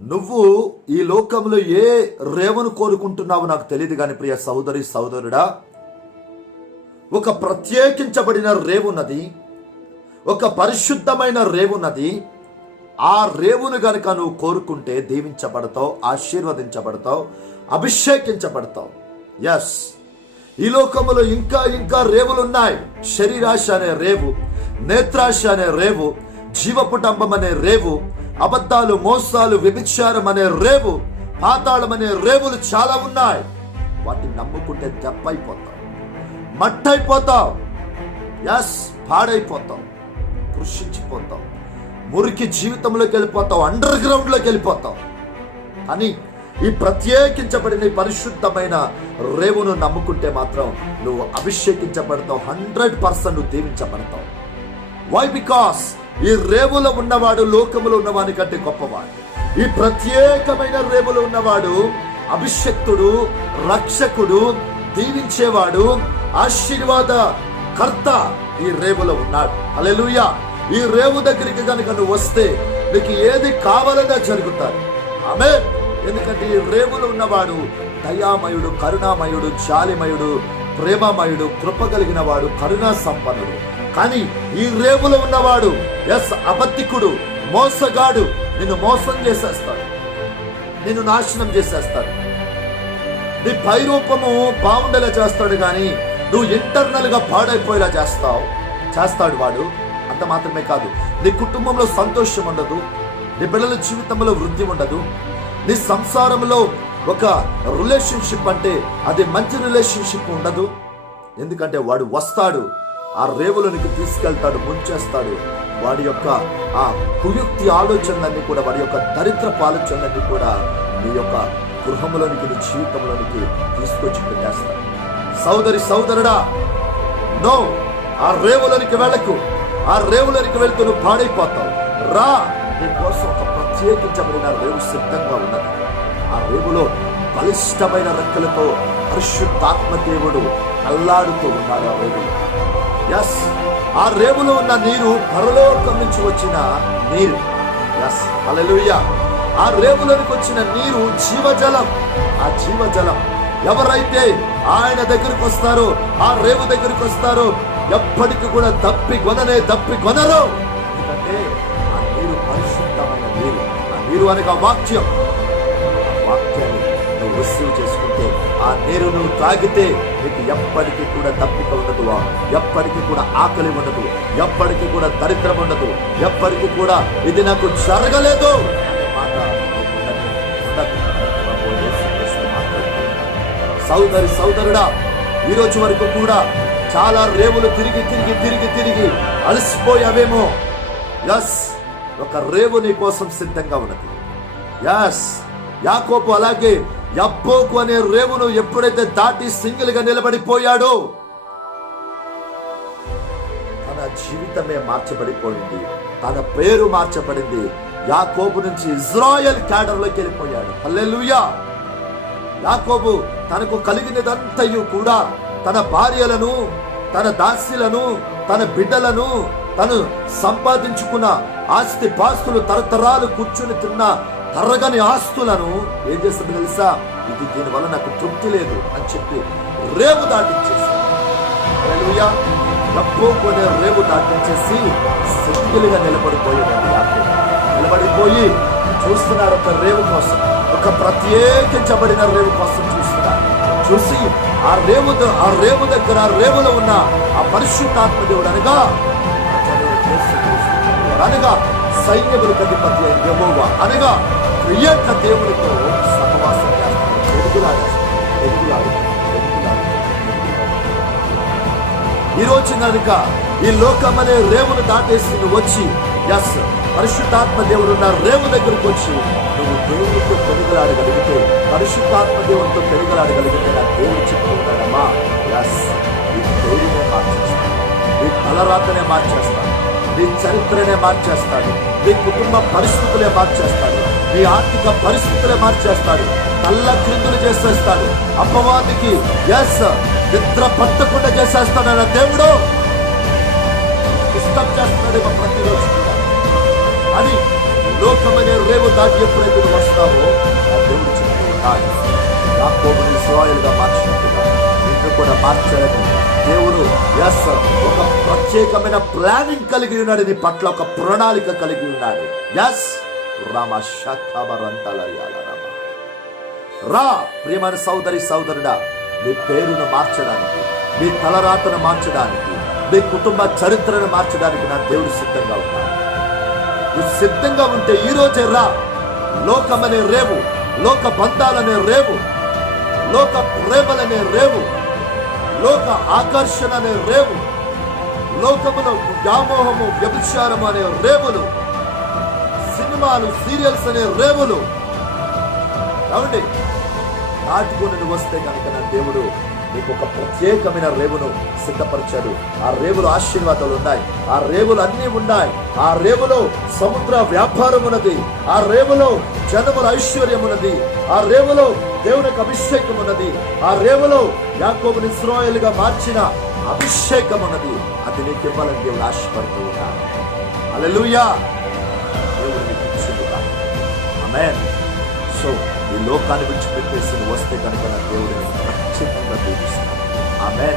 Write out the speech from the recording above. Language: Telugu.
నువ్వు ఈ లోకంలో ఏ రేవును కోరుకుంటున్నావు నాకు తెలియదు కానీ ప్రియ సహోదరి సహోదరుడా. ఒక ప్రత్యేకించబడిన రేవున్నది ఒక పరిశుద్ధమైన రేవున్నది ఆ రేవును గనుక నువ్వు కోరుకుంటే దీవించబడతావు ఆశీర్వదించబడతావు అభిషేకించబడతావు. ఎస్ ఈ లోకములో ఇంకా ఇంకా రేవులు ఉన్నాయి శరీరాశ అనే రేవు నేత్రాశ అనే రేవు జీవపుటంబం అనే రేవు అబద్ధాలు మోసాలు వ్యభిచారం అనే రేవు పాతాళం అనే రేవులు చాలా ఉన్నాయి. వాటిని నమ్ముకుంటే దెబ్బైపోతావు మట్టయిపోతావు ఎస్ పాడైపోతావు. కృషించిపోతావు. మురికి జీవితంలోకి వెళ్ళిపోతావు. అండర్ గ్రౌండ్లోకి వెళ్ళిపోతావు. కానీ ఈ ప్రత్యేకించబడిన పరిశుద్ధమైన రేవును నమ్ముకుంటే మాత్రం నువ్వు అభిషేకించబడతావు. హండ్రెడ్ పర్సెంట్ నువ్వు దీవించబడతావు. వై బికాస్ ఈ రేవులో ఉన్నవాడు లోకములో ఉన్నవాని కంటే గొప్పవాడు. ఈ ప్రత్యేకమైన రేవులో ఉన్నవాడు అభిషక్తుడు రక్షకుడు దీవించేవాడు ఆశీర్వాద కర్త ఈ రేవులో ఉన్నాడు. అలెలుయ ఈ రేవు దగ్గరికి కనుక నువ్వు వస్తే నీకు ఏది కావాలన్నా జరుగుతారు ఆమె ఎందుకంటే ఈ రేవులు ఉన్నవాడు దయామయుడు కరుణామయుడు జాలిమయుడు ప్రేమమయుడు కృప కలిగిన వాడు కరుణా సంపన్నుడు. కానీ ఈ రేవులో ఉన్నవాడు ఎస్ అబద్ధికుడు మోసగాడు నిన్ను మోసం చేసేస్తాడు. నిన్ను నాశనం చేసేస్తాడు. నీ పైరూపము బాగుండేలా చేస్తాడు కానీ నువ్వు ఇంటర్నల్గా పాడైపోయేలా చేస్తావు. చేస్తాడు వాడు. అంత మాత్రమే కాదు. నీ కుటుంబంలో సంతోషం ఉండదు. నీ బిడ్డల జీవితంలో వృద్ధి ఉండదు. నీ సంసారంలో ఒక రిలేషన్షిప్ అంటే అది మంచి రిలేషన్షిప్ ఉండదు. ఎందుకంటే వాడు వస్తాడు ఆ రేవులోనికి తీసుకెళ్తాడు ముంచేస్తాడు. వాడి యొక్క ఆ కుయుక్తి ఆలోచనలన్నీ కూడా వాడి యొక్క దరిద్రపు ఆలోచనలన్నీ కూడా నీ యొక్క గృహంలోనికి నీ జీవితంలోనికి తీసుకొచ్చి పెట్టేస్తాడు. సోదరి సోదరుడా నో ఆ రేవులోనికి వెళ్ళకు. ఆ రేవులోనికి వెళ్తూ నువ్వు పాడైపోతావు. రా నీ కోసం ఒక ప్రత్యేకించబడిన రేవు సిద్ధంగా ఉన్నది. ఆ రేవులో బలిష్టమైన రెక్కలతో పరిశుద్ధాత్మ దేవుడు అల్లాడుతూ ఉన్నాడు ఆ రేవులో ఎస్ ఆ రేవులో ఉన్న నీరు పరలోకం నుంచి వచ్చిన నీరు. ఎస్ హల్లెలూయా ఆ రేవులోనికి వచ్చిన నీరు జీవజలం. ఆ జీవజలం ఎవరైతే ఆయన దగ్గరికి వస్తారో ఆ రేవు దగ్గరికి వస్తారో ఎప్పటికి కూడా దప్పి కొననే దప్పి కొనరు. ఎందుకంటే ఆ నీరు పరిశుద్ధమైన నీరు. ఆ నీరు అనగా వాక్యం. వాక్యాన్ని నువ్వు రిసీవ్ చేసుకుంటే ఆ నీరు నువ్వు తాగితే నీకు ఎప్పటికీ కూడా తప్పిక ఉండదు. ఎప్పటికీ కూడా ఆకలి ఉండదు. ఎప్పటికీ కూడా దరిద్రం ఉండదు. ఎప్పటికీ కూడా ఇది నాకు జరగలేదు. అనే మాట నీకు ఈ రోజు వరకు కూడా చాలా రేవులు తిరిగి తిరిగి తిరిగి తిరిగి అలసిపోయావేమో. ఎస్ ఒక రేవు నీ కోసం సిద్ధంగా ఉన్నది. ఎస్ యాకోపు అలాగే యబ్బోకు అనే రేవును ఎప్పుడైతే దాటి సింగిల్గా నిలబడిపోయాడో తన జీవితమే మార్చబడిపోయింది. తన పేరు మార్చబడింది. యాకోబు నుంచి ఇజ్రాయెల్ క్యాడర్లోకి వెళ్ళిపోయాడు. హల్లెలుయా! యాకోబు తనకు కలిగినదంతయు కూడా తన భార్యలను తన దాస్యులను తన బిడ్డలను తను సంపాదించుకున్న ఆస్తి పాస్తులు తరతరాలు కూర్చుని తిన్న తరగని ఆస్తులను ఏం చేస్తుంది తెలుసా? ఇది దీని వల్ల నాకు తృప్తి లేదు అని చెప్పి రేవు దాటించేసి హల్లెలూయా. డబ్బు కొనే రేవు దాటించేసి సింగిల్గా నిలబడిపోయాడు యాకోబు. నిలబడిపోయి చూస్తున్నారు ఒక రేవు కోసం. ఒక ప్రత్యేకించబడిన రేవు కోసం చూస్తున్నారు. చూసి ఆ రేవు ఆ రేవు దగ్గర ఆ రేవులో ఉన్న ఆ పరిశుద్ధాత్మ దేవుడు అనగా సైన్యములు అధిపతి అయిన అనగా ప్రియంక దేవుడితో సహవాసం చేస్తాడు ఎదుగులాడు. వెలుగులాడు ఈ రోజు కనుక ఈ లోకం అనే రేవును దాటేసి నువ్వు వచ్చి ఎస్ పరిశుద్ధాత్మ దేవుడు ఉన్న రేవు దగ్గరకు వచ్చి నువ్వు దేవుడితో పెరుగులాడగలిగితే పరిశుద్ధాత్మ దేవుడితో పెరుగులాడగలిగితే నా దేవుడు చరిత్రనే మార్చేస్తాడు. మీ కుటుంబ పరిస్థితులే మార్చేస్తాడు. మీ ఆర్థిక పరిస్థితులే మార్చేస్తాడు. కళ్ళ క్రిందులు చేసేస్తాడు. అపవాదికి ఎస్ నిద్ర పట్టకుండా చేసేస్తాడు ఆయన దేవుడు ఇష్టం చేస్తున్నాడేమో ప్రతిరోజు కూడా. అని లోకమనే రేవు దాటి ఎప్పుడైతే వస్తావో ఆ దేవుడు చెప్తూ ఉన్నాడు యాకోబుని ఇస్రాయలుగా మార్చినట్టుగా నిన్ను కూడా మార్చాలని దేవుడు ఎస్ ఒక ప్రత్యేకమైన ప్లానింగ్ కలిగి ఉన్నాడు. నీ పట్ల ఒక ప్రణాళిక కలిగి ఉన్నాడు. ఎస్ రామ శాఖాబరంతలయాల రామ రా ప్రియమైన సోదరి సోదరుడా నీ పేరును మార్చడానికి మీ తలరాతను మార్చడానికి మీ కుటుంబ చరిత్రను మార్చడానికి నా దేవుడు సిద్ధంగా ఉన్నాడు. నువ్వు సిద్ధంగా ఉంటే ఈ రోజే రా. లోకమనే రేవు లోక బంధాలనే రేవు లోక ప్రేమలనే రేవు లోక ఆకర్షణ అనే రేవు. లోకములో వ్యామోహము వ్యభిచారం అనే రేవులు. సినిమాలు సీరియల్స్ అనే రేవులు. కాబట్టి దాటుకుని వస్తే కనుక నా దేవుడు నీకు ఒక ప్రత్యేకమైన రేవును సిద్ధపరిచాడు. ఆ రేవులు ఆశీర్వాదాలు ఉన్నాయి. ఆ రేవులు అన్నీ ఉన్నాయి. ఆ రేవులో సముద్ర వ్యాపారం ఉన్నది. ఆ రేవులో జనముల ఐశ్వర్యం ఉన్నది. ఆ రేవులో దేవునికి అభిషేకం ఉన్నది. ఆ రేవులో యాకోబుని ఇస్రాయేలుగా మార్చిన అభిషేకం ఉన్నది. అది నీకు ఇవ్వాలని దేవుడు ఆశపడుతూ ఉన్నాడు. అలెలుయా దేవుడు నీకు లోకాన్ని విడిచిపెట్టేసి వస్తే కనుక నా దేవుడిని ఖచ్చితంగా దీవిస్తాను ఆమె